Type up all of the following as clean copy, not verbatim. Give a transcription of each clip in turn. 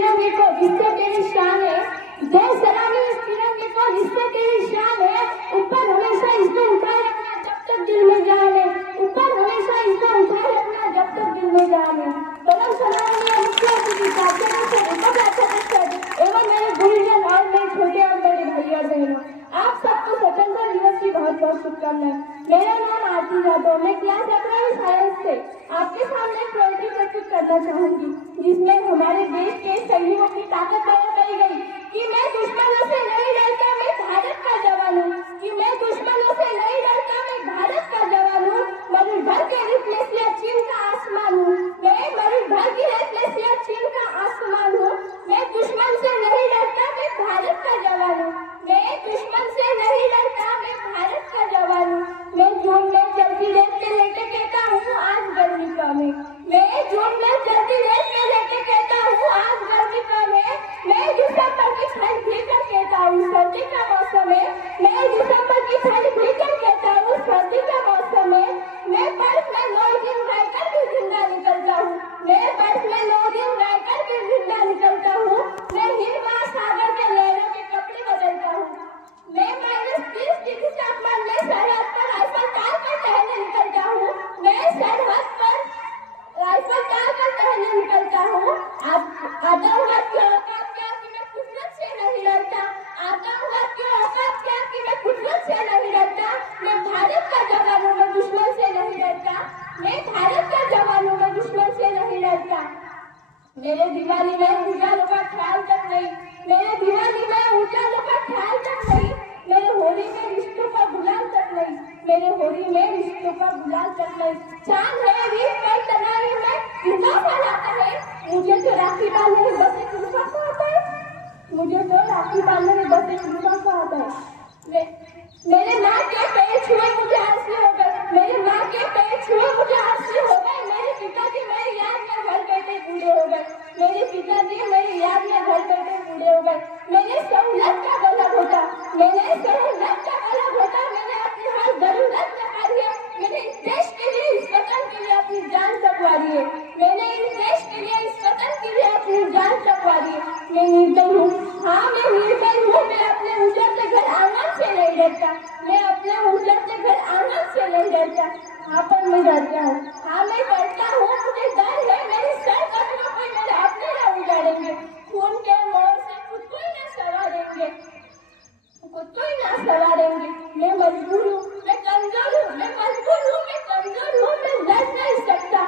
तिरंगे को जिससे तेरी शान है, देश सलामी इस तिरंगे को जिससे तेरी शान है। ऊपर हमेशा इसको उठाए रखना जब तक दिल में जान है, ऊपर हमेशा इसको उठाए रखना जब तक दिल में जान है। बलम सलामी मुख्य अतिथि एवं मेरे गुरुजन और मेरे छोटे और बड़े भाई और बहनों, आप सबको स्वतंत्रता दिवस की बहुत बहुत शुभकामनाएं। मेरा नाम आरती यादव, मैं क्लास 11वीं साइंस से आपके सामने एक पोएट्री प्रस्तुत करना चाहूंगी, जिसमें हमारे देश के सैनिकों की ताकत बयां करी गई कि मैं दुश्मनों से नहीं डरता, मैं भारत का जवान हूँ, कि मैं दुश्मनों से नहीं डरता, मैं भारत का जवान हूँ। मरुड़ भर के रेत में से चीन का आसमान हूँ, मैं मरुड़ भर की रेत में से चीन का आसमान हूँ। मैं दुश्मन से नहीं डरता, मैं भारत का जवान हूँ, मैं दुश्मन से नहीं डरता, मैं भारत का जवान हूँ। मैं जून में जल्दी रेत में लेके कहता हूँ आज गर्मी कम है, मैं जून में जल्दी रेत में लेके कहता हूँ आज गर्मी कम है। मैं दिसंबर की ठंड भीतर कहता हूँ सर्दी का मौसम है, मैं दिसंबर की ठंड भीतर कहता हूँ सर्दी का मौसम है। मैं बर्फ में 9 दिन रहकर भी जिंदा निकलता हूँ, मैं बर्फ में 9 दिन रहकर भी जिंदा निकलता हूँ। मैं हिंद महासागर के लहरों के कपड़े बदलता हूँ, मैं -30 डिग्री तापमान में सरहद पर राइफल ताल कर टहलने निकलता हूँ, मैं सरहद पर राइफल ताल कर टहलने निकलता हूँ। आतंकवाद की औकात क्या कि मैं कुदरत से नहीं डरता, आतंकवाद की औकात क्या कि मैं कुदरत से नहीं डरता। मैं भारत का जवान हूँ, मैं दुश्मन से नहीं डरता, मैं भारत का जवान हूँ, मैं दुश्मन से नहीं डरता। मेरे दिवाली में उजालों का ख्याल तक नहीं, मेरे दिवाली में उजालों का ख्याल तक नहीं, मेरे होली में रिश्तों का गुलाल तक नहीं, मेरे होली में रिश्तों का गुलाल तक नहीं। चांद है रीत पर तनाई में कितना फैलाता है, मुझे तो राखी बांधने में बस एक लिफाफा आता है, मुझे तो राखी बांधने में बस एक लिफाफा आता है। मेरे माँ के पैर छुए मुझे आंसू हो गए, मेरे माँ के पैर छुए मुझे आंसू हो गए। मेरे पिताजी मेरी याद में घर बैठे बूढ़े हो गए, मेरे पिताजी मेरी याद में घर बैठे बूढ़े हो गए। मैंने सहूलत का गला घोटा, मैंने सहूलत का गला घोटा, मैंने अपनी हर जरूरत नकारी है, मैंने इस देश के लिए इस वतन के लिए अपनी जान तकवारी है, मैंने इस देश के लिए इस वतन के लिए अपनी जान तकवारी है। मैं निर्दयी हूँ, हाँ मैं निर्दयी हूँ, मैं अपने उजड़ते घर आंगन से नहीं डरता, मैं अपने उजड़ते घर आंगन से नहीं डरता। हाँ पर मैं डरता हूँ, हाँ मैं डरता हूँ, मुझे डर है मेरी सर कभी कोई मेरे अपने ना उजाड़ेंगे, खून के मोर से खुद को ही ना सवारेंगे, खुद को ही ना सवारेंगे। मैं मजबूर हूँ, मैं कमजोर हूँ, मैं मजबूर हूँ, मैं कमजोर हूँ, मैं लड़ नहीं सकता,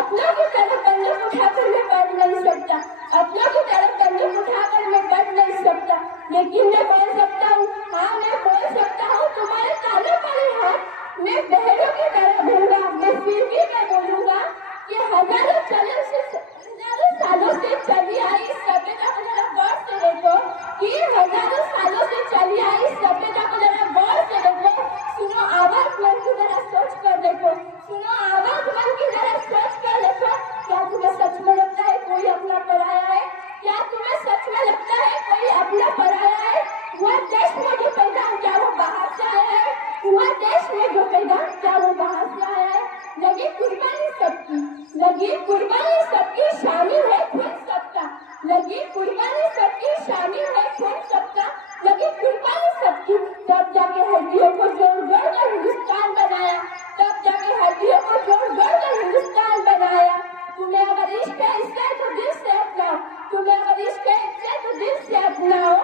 अपनों की तरफ बंदूक उठाकर मैं बढ़ नहीं सकता, अपनों की तरफ बंदूक उठाकर मैं बढ़ नहीं सकता। लेकिन मैं बोल सकता हूँ, हाँ मैं बोल सकता हूँ तुम्हारे कानों पर ही हाथ, मैं बहरों की तरह बोलूंगा, मैं फिर भी मैं बोलूंगा कि हजारों सालों से चली आई सभ्यता को जरा गौर से देखो, कि हजारों सालों से चली आई सभ्यता को जरा गौर से देखो। सुनो आवाज मन की जरा सोच कर देखो, सुनो आवाज मन की जरा सोच कर देखो। क्या तुम्हें सच में लगता है कोई अपना पराया है, क्या तुम्हें सच में लगता है कोई अपना पराया है। वह देश में जो पैदा क्या वो बाहर से आया है, वह देश में जो पैदा क्या वो बाहर से आया है। लगी कुर्बानी सबकी, लगी कुर्बानी सबकी, शामिल है खून सबका, लगी कुर्बानी सबकी, शामिल है खून सबका, लगी कुर्बानी सबकी। तब जाके हड्डियों को जोड़ जोड़ कर हिंदुस्तान बनाया, तब जाके हड्डियों को जोड़ जोड़ कर हिंदुस्तान बनाया। तुम्हें अगर इश्क है इससे तो दिल से अपनाओ, तुम्हें अगर इश्क है इससे तो दिल से अपनाओ।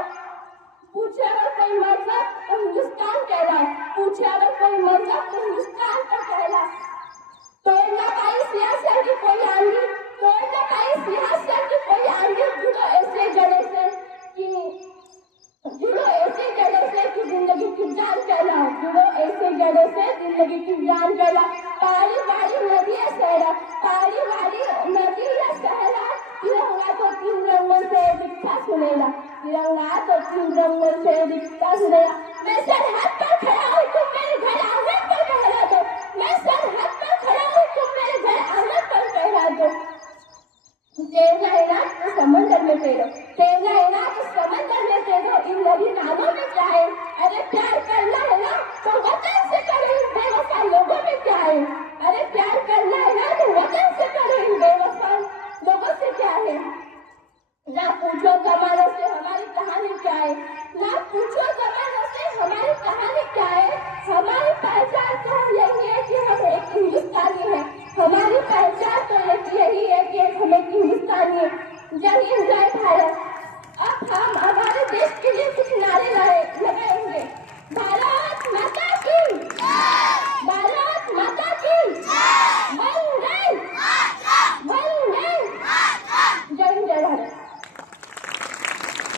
पूछे अगर कोई मजहब तो हिंदुस्तान कहलाए, पूछे अगर कोई मजहब तो हिंदुस्तान का कहलाए। तोड़ ना पाई सियासत की कोई आंधी, तोड़ ना पाई सियासत की कोई आंधी, जुड़ो ऐसे जड़े से कि जुड़ो ऐसे जड़े से कि जिंदगी की जान कहलाए, जुड़ो ऐसे जड़े से जिंदगी की जान कहलाए। पहाड़ी वाली नदी या सहरा, पहाड़ी वाली नदी या सहरा, तिरंगा तो 3 रंगों से दिखता सुनेगा, तिरंगा तो 3 रंगों से दिखता सुनेगा। मैं सरहद पर खड़ा हूँ, तुम मेरे घर आंगन पर कहला दो, मैं सरहद पर खड़ा हूँ, तुम मेरे घर आंगन पर कहला दो। तैरना है ना तो समंदर में तैरो, तैरना है ना तो समंदर में तैरो, इन नदी नालों में क्या है। अरे प्यार करना है ना तो वतन से करो, इन बेवफा लोगों में क्या है। अरे प्यार करना है ना तो वतन से करो, इन बेवफा लोगों से क्या है। ना पूछो जमानों से हमारी कहानी क्या है, ना पूछो जमानों से हमारी कहानी क्या है। हमारी पहचान तो यही है कि हम एक हिंदुस्तानी हैं। हमारी पहचान तो यही है कि हम एक हिंदुस्तानी है। जय हिंद, जय भारत।